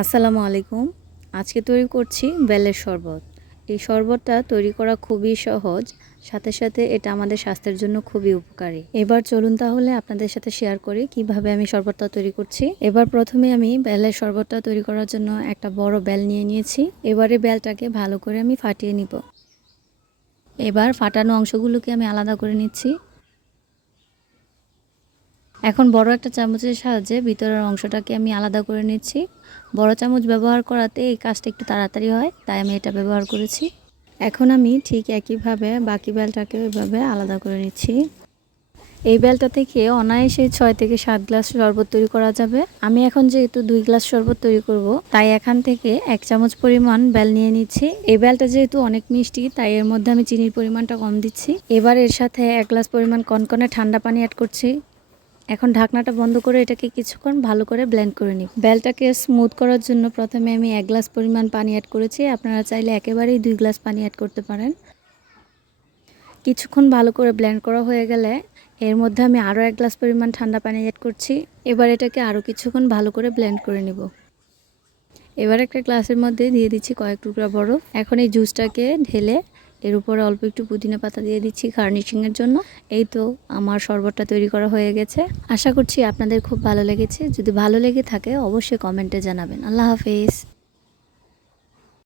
আসসালামু আলাইকুম। আজকে তৈরি করছি বেলের শরবত। এই শরবতটা তৈরি করা খুবই সহজ, সাথে সাথে এটা আমাদের স্বাস্থ্যের জন্য খুবই উপকারী। এবার চলুন তাহলে আপনাদের সাথে শেয়ার করি কীভাবে আমি শরবতটা তৈরি করছি। এবার প্রথমে আমি বেলের শরবতটা তৈরি করার জন্য একটা বড় বেল নিয়ে নিয়েছি। এবারে বেলটাকে ভালো করে আমি ফাটিয়ে নিব। এবার ফাটানো অংশগুলোকে আমি আলাদা করে নিচ্ছি। এখন বড় একটা চামচের সাহায্যে ভিতরের অংশটাকে আমি আলাদা করে নিচ্ছি। বড় চামচ ব্যবহার করাতে এই কাজটা একটু তাড়াতাড়ি হয়, তাই আমি এটা ব্যবহার করেছি। এখন আমি ঠিক একইভাবে বাকি বেলটাকে ওইভাবে আলাদা করে নিচ্ছি। এই বেলটা থেকে অনায়াসে ছয় থেকে সাত গ্লাস শরবত তৈরি করা যাবে। আমি এখন যেহেতু দুই গ্লাস শরবত তৈরি করব, তাই এখান থেকে এক চামচ পরিমাণ বেল নিয়ে নিচ্ছি। এই বেলটা যেহেতু অনেক মিষ্টি, তাই এর মধ্যে আমি চিনির পরিমাণটা কম দিচ্ছি। এবার এর সাথে এক গ্লাস পরিমাণ কনকনে ঠান্ডা পানি অ্যাড করছি। এখন ঢাকনাটা বন্ধ করে এটাকে কিছুক্ষণ ভালো করে ব্লেন্ড করে নিই বেলটাকে স্মুথ করার জন্য প্রথমে আমি এক গ্লাস পরিমাণ পানি অ্যাড করেছি। আপনারা চাইলে একেবারেই দুই গ্লাস পানি অ্যাড করতে পারেন। কিছুক্ষণ ভালো করে ব্লেন্ড করা হয়ে গেলে এর মধ্যে আমি আরও এক গ্লাস পরিমাণ ঠান্ডা পানি অ্যাড করছি। এবার এটাকে আরও কিছুক্ষণ ভালো করে ব্লেন্ড করে নিব। এবার একটা গ্লাসের মধ্যে দিয়ে দিচ্ছি কয়েক টুকরা বরফ। এখন এই জুসটাকে ঢেলে এর উপরে অল্প একটু পুদিনা পাতা দিয়ে দিচ্ছি গার্নিশিংয়ের জন্য। এই তো আমার শরবতটা তৈরি করা হয়ে গেছে। আশা করছি আপনাদের খুব ভালো লেগেছে। যদি ভালো লেগে থাকে, অবশ্যই কমেন্টে জানাবেন। আল্লাহ হাফেজ।